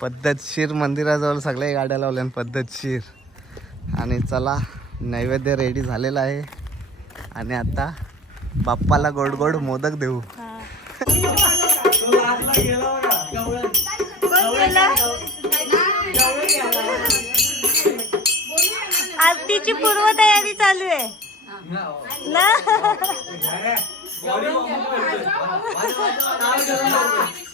पद्धतशीर मंदिराजवळ सगळ्या गाड्या लावल्या पद्धतशीर. आणि चला नैवेद्य रेडी झालेला आहे. आणि आता बाप्पाला गोड गोड मोदक देऊ. आरतीची पूर्वतयारी चालू आहे. ना?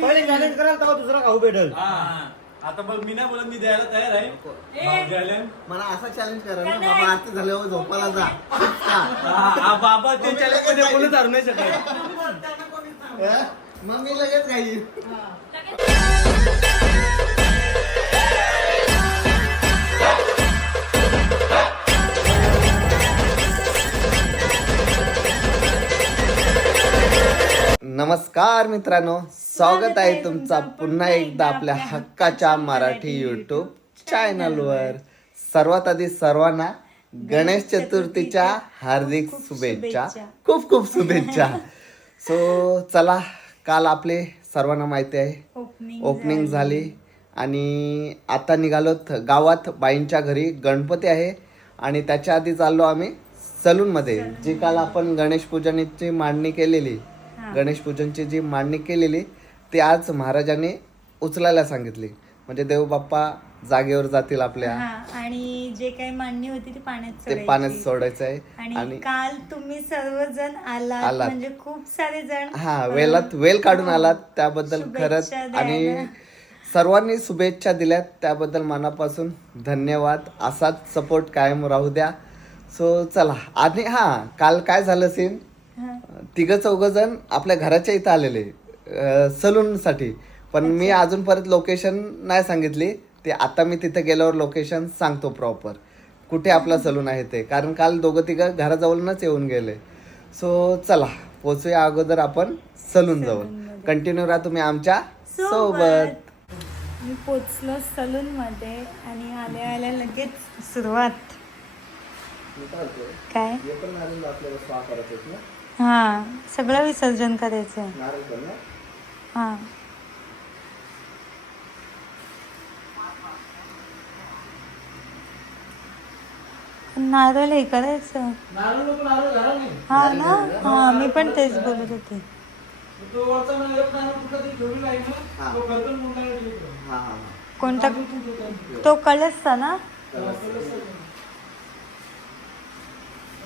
पहिले चॅलेंज कराल तेव्हा दुसरा खाऊ भेटल. आता मग मी नाही बोलत मी द्यायला तयार आहे. मला असा चॅलेंज करा ना बाबा आरती झाल्यावर झोपाला जा. हा, बाबा ते चॅलेंजमध्ये कोणीच हरू नाही शकत. मग मी लगेच काही नमस्कार मित्रांनो स्वागत आहे तुमचा पुन्हा एकदा आपल्या हक्काच्या मराठी युट्यूब चॅनलवर सर्वात आधी सर्वांना गणेश चतुर्थीच्या हार्दिक शुभेच्छा. खूप खूप शुभेच्छा. सो चला काल आपले सर्वांना माहिती आहे. ओपनिंग झाली. आणि आता निघालोत गावात बाईंच्या घरी गणपती आहे. आणि त्याच्या आधी चाललो आम्ही सलूनमध्ये जी काल आपण गणेश पूजनाची मांडणी केलेली. गणेश पूजनची जी मांडणी केलेली ती आज महाराजांनी उचलायला सांगितली. म्हणजे देव बाप्पा जागेवर जातील आपल्या. आणि जे काही मांडणी होती ती पाण्यात ते सोडायची. पाण्यात सोडायचं आहे. आणि काल तुम्ही सर्वजण आलात. म्हणजे खूप सारे जण हा वेलात वेल काढून आलात. त्याबद्दल खरंच. आणि सर्वांनी शुभेच्छा दिल्यात. त्याबद्दल मनापासून धन्यवाद. असाच सपोर्ट कायम राहू द्या. सो चला. आणि हा काल काय झालं सीन. तिघ चौघ जण आपल्या घराच्या इथं आलेले सलून साठी पण मी अजून परत लोकेशन नाही सांगितली. ते आता मी तिथे गेल्यावर लोकेशन सांगतो प्रॉपर कुठे आपला सलून आहे ते. कारण काल दोघं तिघं घराजवळूनच येऊन गेले. सो चला पोचूया अगोदर आपण सलून जवळ. कंटिन्यू राहा तुम्ही आमच्यासोबत. मी पोचलो सलून मध्ये आणि आल्या आल्या लगेच सुरुवात. काय हा सगळं विसर्जन करायचंय. हा. नारळ हे करायचं. हा ना? हा मी पण तेच बोलत होते. तो वरचा मला एक नारळ कुठला तरी ठेवलेला आहे ना, तो खरकट मुंडाला ठेवतो. कोणता तो कळसचा ना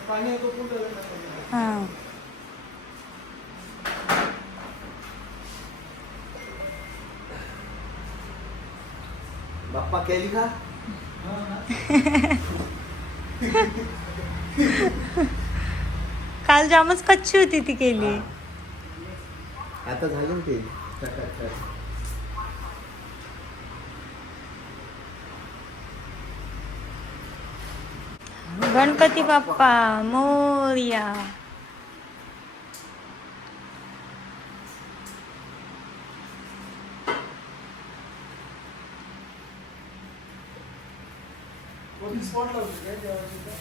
पाणी आहे तो पण ठेवलेला आहे. हा बाप्पा केली का काल जामच कच्ची होती ती केली. आता झाली ती. गणपती बाप्पा मोर्या.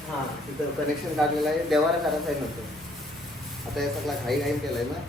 हां तिथं कनेक्शन काढलेलं आहे. देवारा करायचं आहे नव्हतं आता हे सगळा घाई घाईन केलं आहे ना.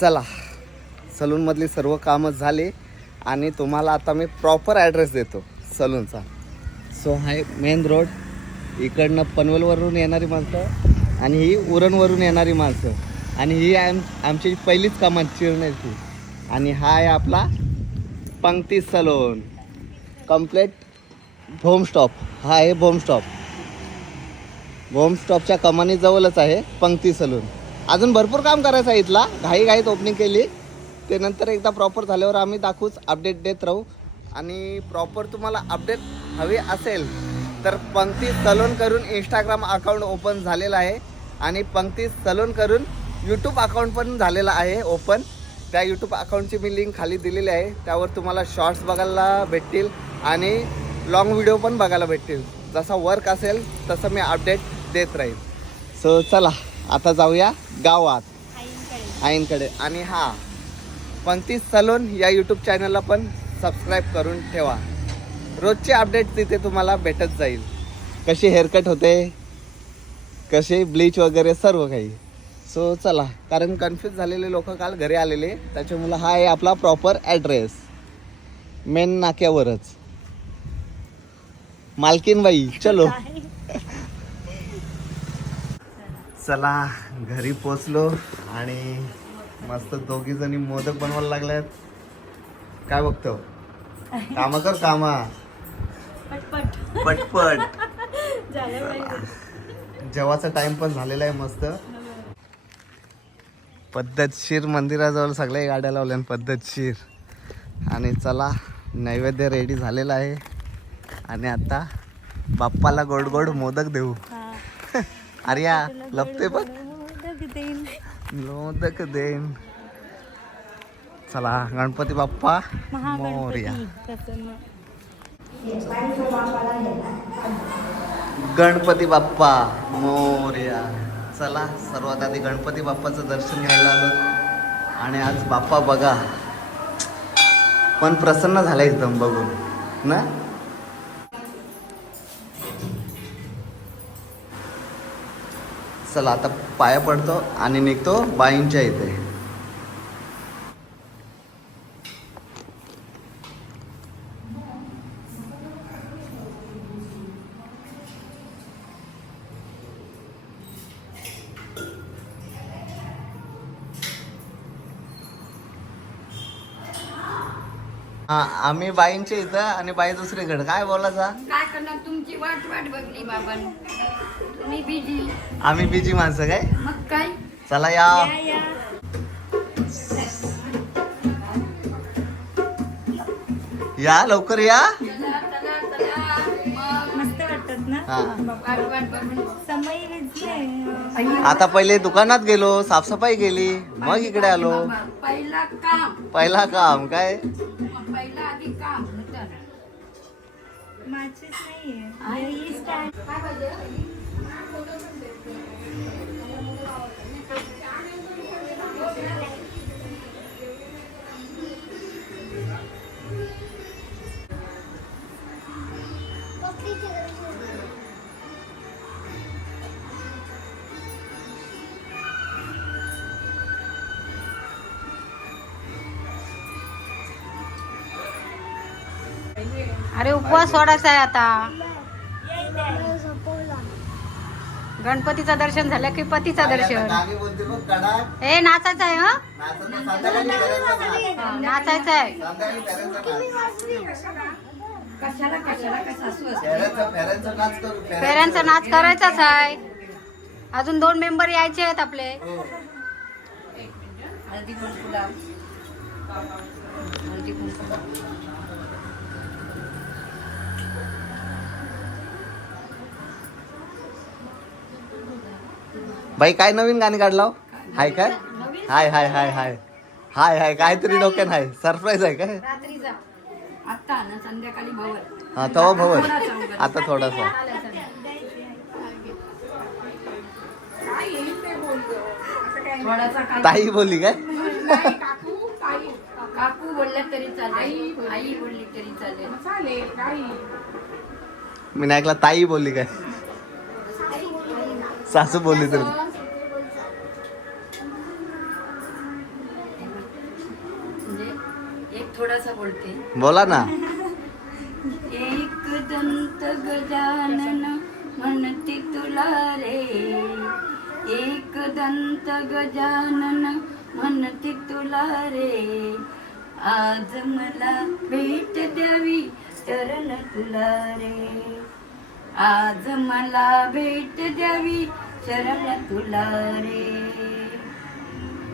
चला सलूनमधली सर्व कामं झाली आणि तुम्हाला आता मी प्रॉपर ॲड्रेस देतो सलूनचा. सो हाय मेन रोड इकडनं पनवेलवरून येणारी माणसं आणि ही उरणवरून येणारी माणसं. आणि ही आम आमची पहिलीच कामं चिरण्याची. आणि हा आहे आपला पंक्ती सलोन. कम्प्लेट भोम स्टॉप हा आहे भोम स्टॉप भोम स्टॉपच्या कमानीजवळच आहे पंक्ती सलून. अजून भरपूर काम करायचं आहे इथला. घाई घाईत ओपनिंग केली. ते नंतर एकदा प्रॉपर झाल्यावर आम्ही दाखवूच अपडेट देत राहू. आणि प्रॉपर तुम्हाला अपडेट हवी असेल तर पंक्ती सलोन करून इंस्टाग्राम अकाउंट ओपन झालेलं आहे. आणि पंक्ती सलोन करून यूट्यूब अकाउंट पण झालेलं आहे ओपन त्या यूट्यूब अकाउंटची मी लिंक खाली दिलेली आहे. त्यावर तुम्हाला शॉर्ट्स बघायला भेटतील आणि लॉंग व्हिडिओ पण बघायला भेटतील. जसा वर्क असेल तसं मी अपडेट देत राहील. सो चला. आता जाऊया गावात. आईंकडे. आणि हा पंक्ती सलोन या यूट्यूब चॅनलला पण सबस्क्राईब करून ठेवा. रोजचे अपडेट तिथे तुम्हाला भेटत जाईल. कशी हेअरकट होते कसे ब्लीच वगैरे सर्व काही. सो चला कारण कन्फ्यूज झालेले लोक काल घरी आलेले त्याच्यामुळं हा आहे आपला प्रॉपर ॲड्रेस मेन नाक्यावरच. मालकीनबाई चलो. चला घरी पोचलो आणि मस्त दोघी जणी मोदक बनवायला लागल्यात. काय बघतो? कामा कर कामा. पटपट. जेवाचा टाइम पण झालेला आहे मस्त. पद्धतशीर मंदिराजवळ सगळ्या गाड्या लावल्या पद्धतशीर. आणि चला नैवेद्य रेडी झालेला आहे. आणि आता बाप्पाला गोड गोड मोदक देऊ. आर्या लपते बघ. मोदक देईन. चला गणपती बाप्पा मोर्या. गणपती बाप्पा मोर्या. चला सर्वात आधी गणपती बाप्पाचं दर्शन घ्यायला आलो. आणि आज बाप्पा बघा. पण प्रसन्न झाला एकदम बघून ना? चला आता पाया पडतो आणि निघतो बाईंच्या इथे हा आम्ही बाईंच्या इथं आणि बाई दुसरीकडे. काय बोलायचा? काय करणार? तुमची वाट वाट बघली तुम्ही बिजी आम्ही बिजी माणसं काय? मग काय? चला या. या लवकर या. चला चला चला. मग मस्त वाटतात ना? हा. वाट वाट बघून. समय बिझी आहे आता पहिले दुकानात गेलो साफसफाई केली मग इकडे आलो. बाबा, पहिला काम. पहिला काम काय? माचीस नाहीये. अरे उपवास सोडायचा आहे आता. गणपतीचं दर्शन झालं की पतीचं दर्शन? ए नाचायचं आहे हा? हा, नाचायचं आहे. कशाला कशाला कशा फेऱ्यांचा नाच करायचाच आहे. अजून दोन मेंबर यायचे आहेत आपले. हळदी कुंकू लाव. हळदी कुंकू लाव. बाई काय नवीन गाणी काढला हाय काय हाय हाय हाय हाय. हाय हाय काहीतरी डोक्यात आहे सरप्राईज आहे काय रात्रीचा. आता ना संध्याकाळी भवर. हा तवा भवर. आता थोडासा. ताई बोलली काय? काकू बोलल्या तरी चालेल. आई बोलली तरी चालेल. मी नाही ऐकला ताई बोलली काय? सासू बोलली तरी. बोला ना. एक दंत गजानन म्हणते तुला रे. एक दंत गजानन म्हणते तुला रे. आज मला भेट द्यावी चरण तुला रे. आज मला भेट द्यावी चरण तुला रे.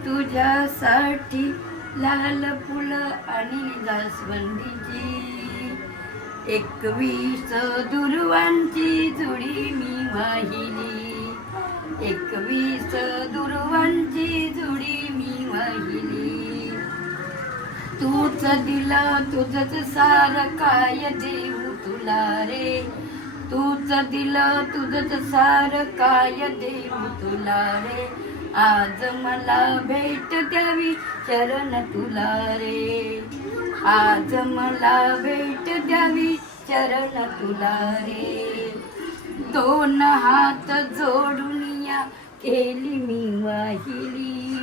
तुझ्यासाठी लाल फुलं आणि जास्वंदीची. एकवीस दुर्वांची जुडी मी वाहिली एकवीस दुर्वांची जुडी मी वाहिली तूच दिला तुझच सार काय देऊ तुला रे? तूच दिलं तुझच सार काय देऊ तुला रे? आज मला भेट द्यावी चरण तुला रे. आज मला भेट द्यावी चरण तुला रे. दोन हात जोडून या केली मी वाहिली.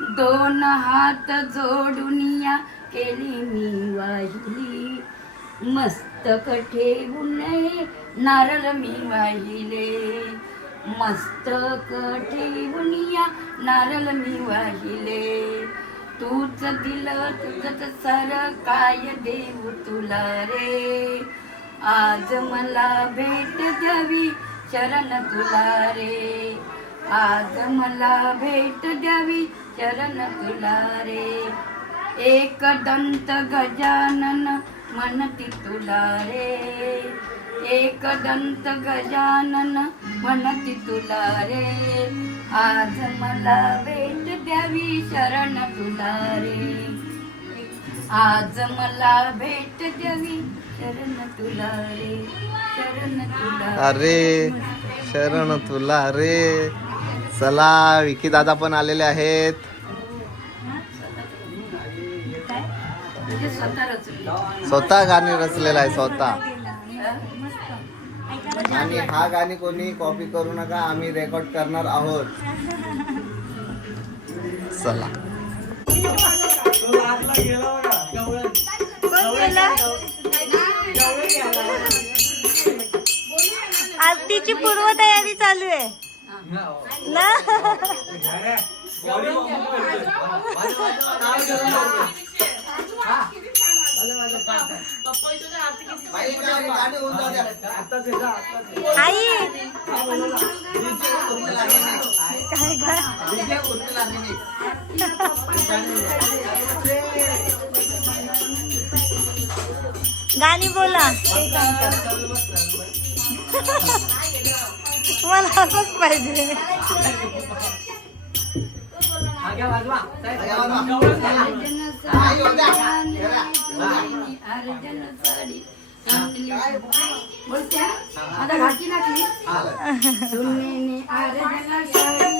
दोन हात जोडून या केली मी वाहिली. मस्तक ठेवून नारळ मी वाहिले. मस्तक ठेवून या नारळ मी वाहिले तूच दिलं तुझत सर काय देऊ तुला रे? आज मला भेट द्यावी चरण तुला रे. आज मला भेट द्यावी चरण तुला रे. एक दंत गजानन म्हणती तुला रे. एक दंत गजानन म्हणती तुला रे. आज मला भेट द्यावी शरण तुला रे. आज मला भेट द्यावी शरण तुला रे. शरण तुला अरे शरण तुला रे. चला विकी दादा पण आलेले आहेत. रचले. स्वतः गाणी रचलेलं आहे स्वतः. आणि हा गाणी कोणी कॉपी करू नका आम्ही रेकॉर्ड करणार आहोत. चला. आरतीची पूर्वतयारी चालू आहे. ना? आई. काय गाणी बोला. मला असंच पाहिजे. अर्जन साडी बोलत्या आता घाटी लागली सुनेने अर्जन साडी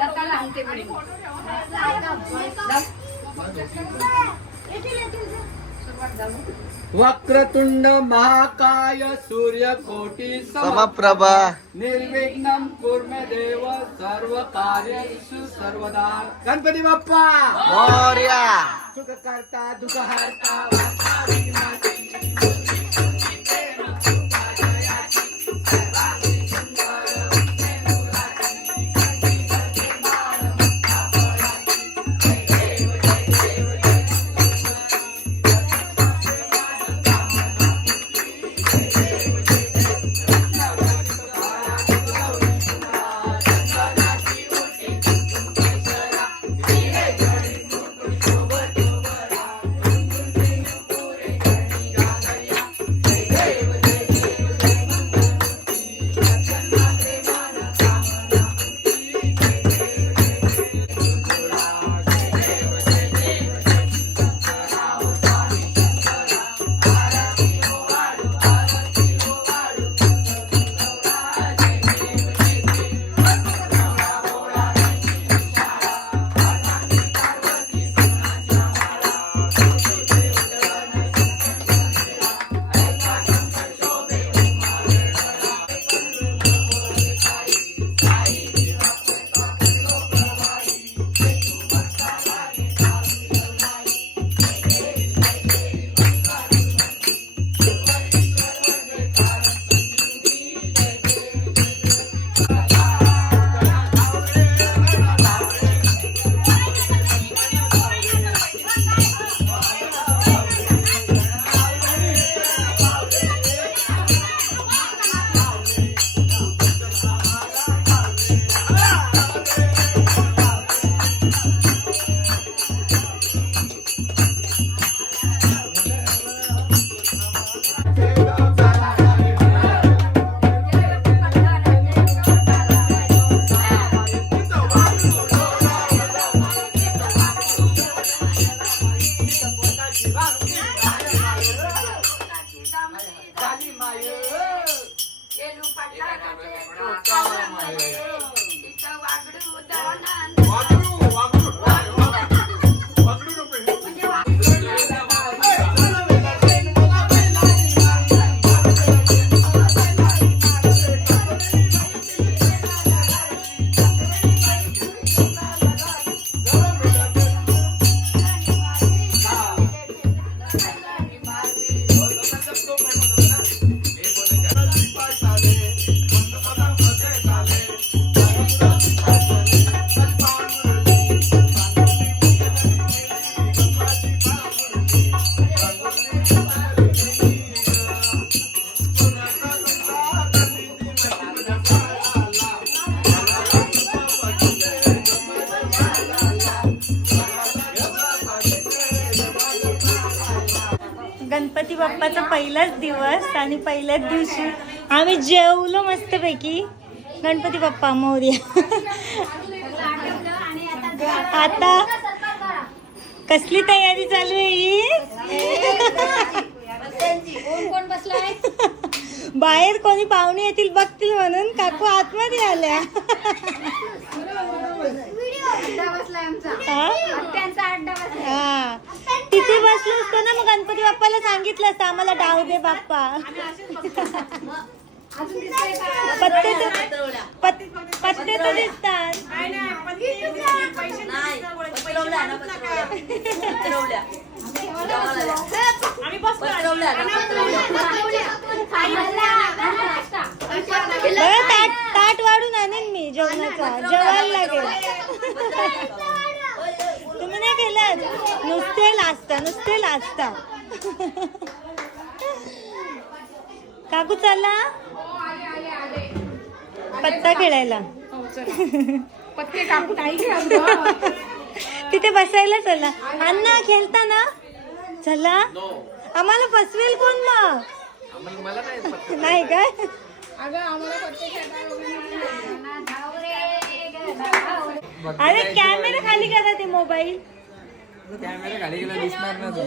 आणते. वक्रतुंड महाकाय सूर्यकोटी समप्रभा. निर्विघ्नं कुर्मे देव सर्व कार्येषु सर्वदा. गणपती बाप्पा! मोर्या. सुख करता दुःख हरता आणि पहिल्याच दिवशी आम्ही जेवलो मस्तपैकी. गणपती बाप्पा मोर्या. आता कसली तयारी चालू आहे ही? बाहेर कोणी पाहुणे येतील बघतील म्हणून काकू आतमध्ये आल्या. हा? हा. तिथे बसलो असतो ना मग गणपती बाप्पाला सांगितलं असतं आम्हाला डाव दे बाप्पा. अजून दिसतंय का? पत्ते तर पत- पत्ते तर दिसतात. ताट ताट वाढून आणेन मी जेवणाचा. जेवायला लागेल. तुम्ही नाही केलं नुसते लाजता नुसते लाजता काकू चला. पत्ता खेळायला. पत्ते काकू नाही तिथे बसायला चला. अण्णा खेळता ना चला आम्हाला फसवेल कोण मग? नाही काय अगं आम्हाला पत्ते अरे कॅमेरा खाली करा ते मोबाईल कॅमेरा खाली गेला दिसणार ना तो?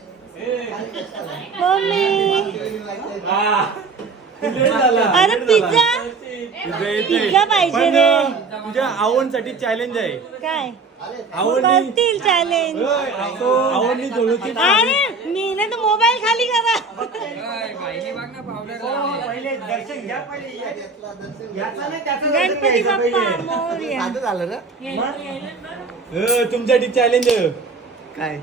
मम्मी. अरे पिझ्झा. पिझ्झा पाहिजे रे. तुझ्या आवडसाठी चॅलेंज आहे. काय? करतील चॅलेंज आवडली जोलोची अरे मी ना तर मोबाईल खाली करा. बहिणी बघ ना पावडर दर्शन घ्या पहिले गणपती बाप्पा मोरया साधं झालं ना? तुमच्यासाठी चॅलेंज काय?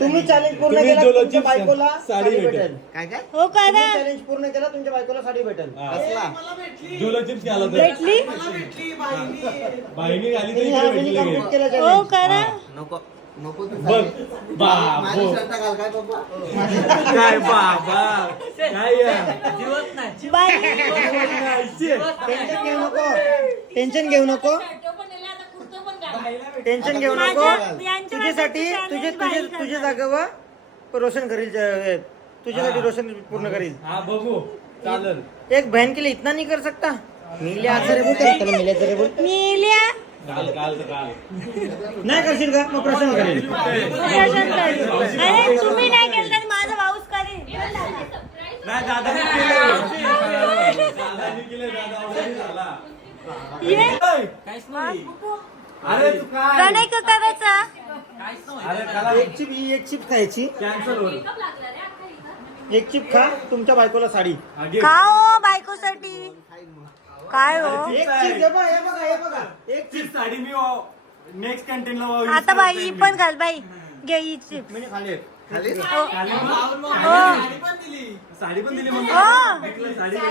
तुम्ही चॅलेंज पूर्ण तुम्ही केला तुमच्या बायकोला साडी साडी भेटेल. काय काय? हो करा चॅलेंज पूर्ण केला तुमच्या बायकोला साडी भेटेल. कसला जोलो चिप्स तर भेटली केलं हो challenge. नको नको तू बघ साडी. बा माझी बो. शर्ट घाल काय पप्पा काय बाबा? काय या? बाई. टेन्शन घेऊ नको. टेन्शन घेऊ नको. टेन्शन घेऊ नको. तुझ्यासाठी तुझे तुझे तुझ्या जागेवर रोशन करील तुझ्यासाठी रोशन पूर्ण करील. हा बघू. चालेल. एक बहन के लिए इतना नहीं कर सकता मिल्या आचार्य बोल त्याला मिल्या आचार्य बोल मेल्या काल काल काल. नाही करशील का? मग प्रश्न करेल. प्रशांत राजे. अरे तुम्ही नाही केलं तरी माझा भाऊच करेल. नाही केलं. केलं. दादा अरे तू काय? प्रणय का करायचा अरे त्याला एक चिप ही एक चिप खायची. कॅन्सल होईल. एक चिप खा तुमच्या बायकोला साडी. हा, घे. का हो बायकोसाठी. काय हो? एक चिप हे बघा हे बघा हे बघा. एक ती साडी मी नेक्स्ट कॅन्टीनला आता बाई ही पण घाल बाई. घे ही चिप्स. म्हणजे खाली खाली? हो. साडी पण दिली. मग हो. साडी. हो.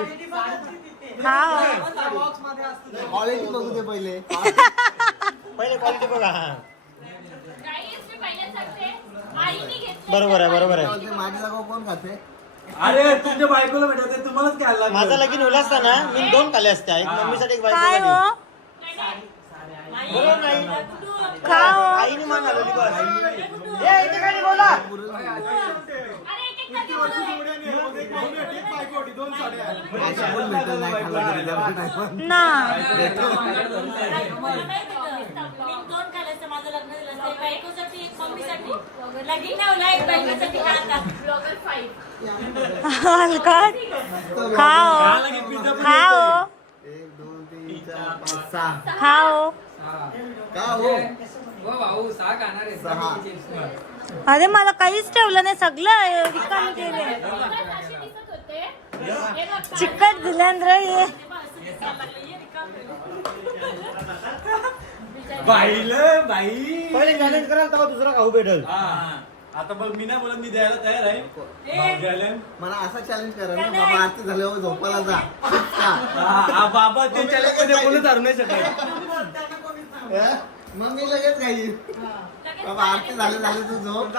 क्वालिटी बघू दे पहिले. पहिले क्वालिटी बघा. हा बरोबर आहे बरोबर आहे. जागा कोण खाते? अरे तुमच्या बायकोला भेटायचं तुम्हालाच घ्यायला लागलं. माझा लगीन उला असताना मी दोन खाले असत्या. एक मम्मीसाठी एक हो? बरोबर नाही. आईने मान हलवली बस ए, इथे खाली बोला. ना खाओ। खाओ। एक दोन तीन चार पाच सहा. खाओ। का हो? हो भाऊ सहा खाणार आहे सहा. अरे मला काहीच ठेवलं नाही सगळं रिकामी केले चिकट दिल्यान रे हे. बाईलं बाई. पहिले चॅलेंज कराल तेव्हा दुसरा खाऊ भेटल. हा. आता बघ मी नाही बोलत मी द्यायला तयार आहे. द्यायला. मला असा चॅलेंज करा ना बाबा आरती झाल्यावर झोपायला जा? हा, बाबा ते चॅलेंजमध्ये कोणीच हरू नाही शकत. हे? मग मी लगेच खाईल बाबा आरती झाले झाले तू झोप.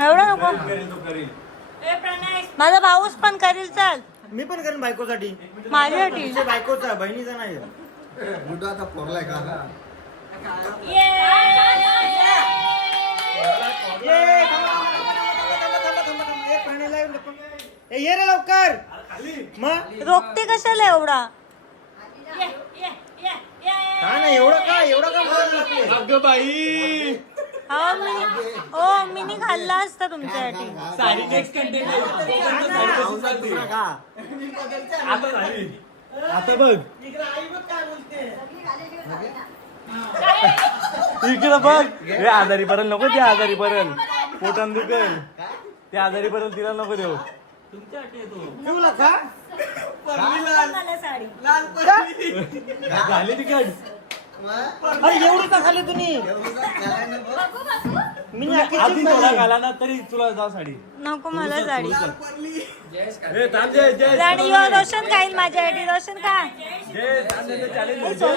एवढं नको. करेल तो करेल माझा भाऊच पण करील चाल. मी पण करेन बायकोसाठी. माझ्यासाठी. बायकोचा बहिणीचा नाही. गुड्डू आता पोरलाय का ये, रे लवकर मग रोखते कशाला एवढा? हा ना एवढं का एवढं? हो मी हो मी नी खाल्ला असता तुमच्यासाठी. आता बघ. इकडे बघ. हे आजारी पडल नको ते आजारी पडल पोटान दुखल. ते आजारी पडल तिला नको देऊ. तुला का? झाली तिकड अरे एवढं का खाल्लं तुम्ही. मी आधी अख्खी थोडा घाला ना तरी तुला जा साडी. नको मला साडी. ए, थांब जय जय आणि यो रोशन खाईल माझ्यासाठी रोशन खा. जय थांब जय, जय, challenge. हो,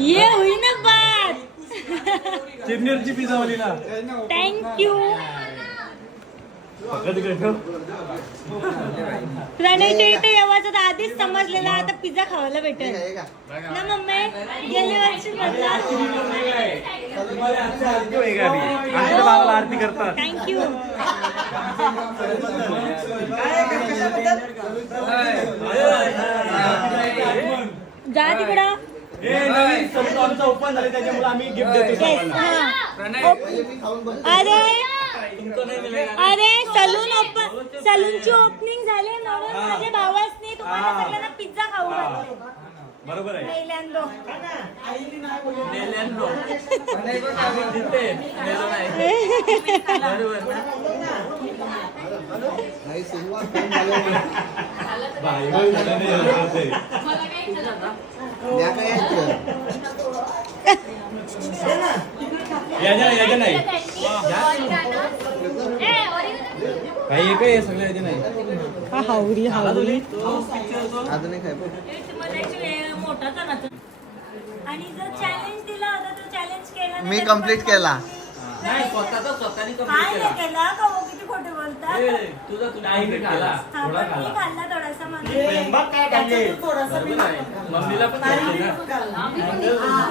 ये. होईना बात. चिरनेरची पिझ्झा वाली ना. थँक्यू. प्रणयच्या इथे आधीच समजलेला आता पिझ्झा खावायला भेटेल. ना मम्मी? गेल्या वर्षी म्हटलं आरती करतात. थँक्यू जा तिकडं. सलून ओपन झाले त्याच्यामुळे आम्ही गिफ्ट देतो अरे अरे सलून ओपन सलूनची ओपनिंग झाली म्हणून माझ्या भावासनी तुम्हाला सगळ्यांना पिझ्झा खाऊ घातले. बरोबर आहे. बाई, बाई, झालं नाही, यायचं? याच्या नाही याच्या नाही काही एक आहे सगळं याच्या नाही. हावरी हावरी. अजून एक आहे बघ. आणि जो चॅलेंज दिला होता तो चॅलेंज केला मी कंप्लीट केला. नाही स्वतःचा स्वतःने काय नाही केला का हो किती खोटे बोलतात? तुझा तुला हा, पण मी खाल्ला थोडासा काय खाल्ले. मम्मीला पण खाल्ली ना.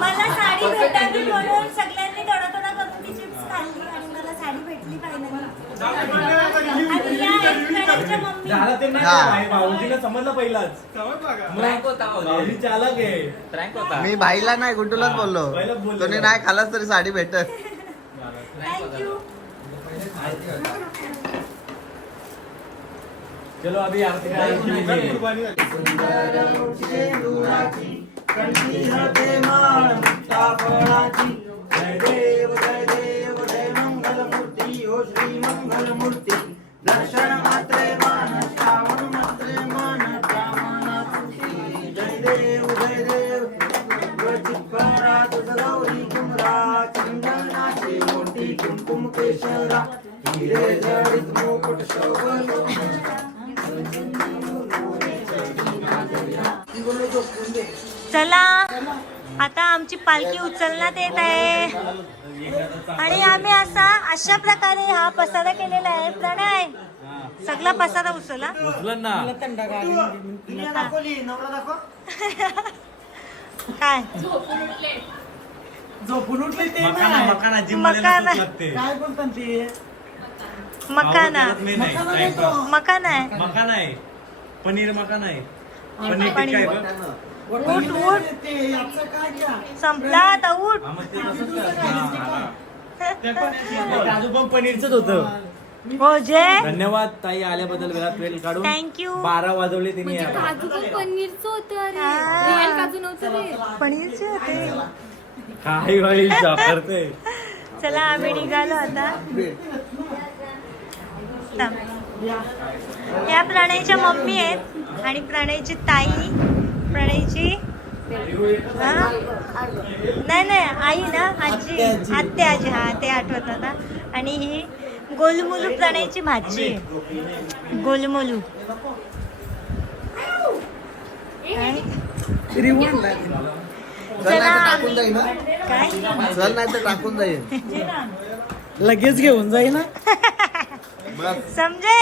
मला साडी भेटावी म्हणून सगळ्यांनी थोडा थोडा करून ती चिप्स खाल्ली आणि मला साडी भेटली फायनली आणि या एकट्याच्या मम्मी झालं ते नाही. भाई, भाऊजीला समजलं पहिलाच. प्रँक होता भाऊजी. चालक आहे. प्रँक होता. मी भाईला नाही गुड्डूलाच बोललो. तुम्ही नाही खालास तरी साडी भेटत थँक्यू चलो अभी आरती. जय देव जय देव दर्शन मात्रे मान श्रावण मात्रे मान कामना जय देव जय देव चित्परा गौरी कुमरा चंदनाची मोठी कुमकुम केशरा हिरे जडित शोभलो चला आता आमची पालखी उचलण्यात येत आहे. आणि आम्ही असा अशा प्रकारे हा पसारा केलेला आहे. प्रणय सगळा पसारा उचला काय? झोपून उठले. ते मकाना मकाना जिम मकाना. लागते काय बोलतात ते? मकाना. मकाना आहे. मकाना आहे. पनीर मकाना आहे. पनीर उठ उठ संपला आता उठ. हा. हा, हा. पनीरच होतं. हो. जे. धन्यवाद ताई आल्याबद्दल वेळात वेळ काढून. थँक्यू बारा वाजवले तिने पण पनीरचं होतं अरे. हा. रिअल काजू नव्हतं ते पनीरचे होते. काही वाईल करते चला आम्ही निघालो आता. या प्रणयच्या मम्मी आहेत आणि प्रणयची ताई. प्रणयची? नाही नाही आई ना आजी. आत्या आजी. हा ते आठवत ना आणि ही गोलमुलू प्रणयची आहे गोलमुलू. चल. काय? चल नाही तर टाकून जाईल लगेच घेऊन जाई ना बस समजे.